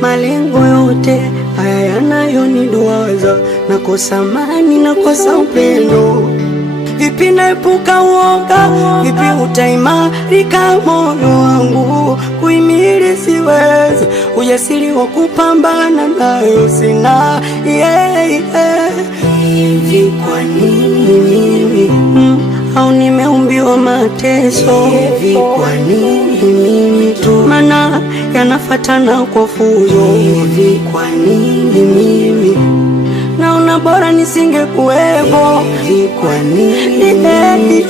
malengo yote haya yanayoniduaza, nakosa amani, nakosa upendo. Vipi naepuka uoga, vipi utaimarika moyo wangu, kuhimili siwezi, ujasiri wa kupambana nayo sina. Hivi kwa nini mimi au nimeumbiwa mateso? Hivi kwa nini mimi tu, mana yanafatana kwa fujo? Hivi kwa nini mimi naona bora nisingekuwepo? Hivi kwa nini mimi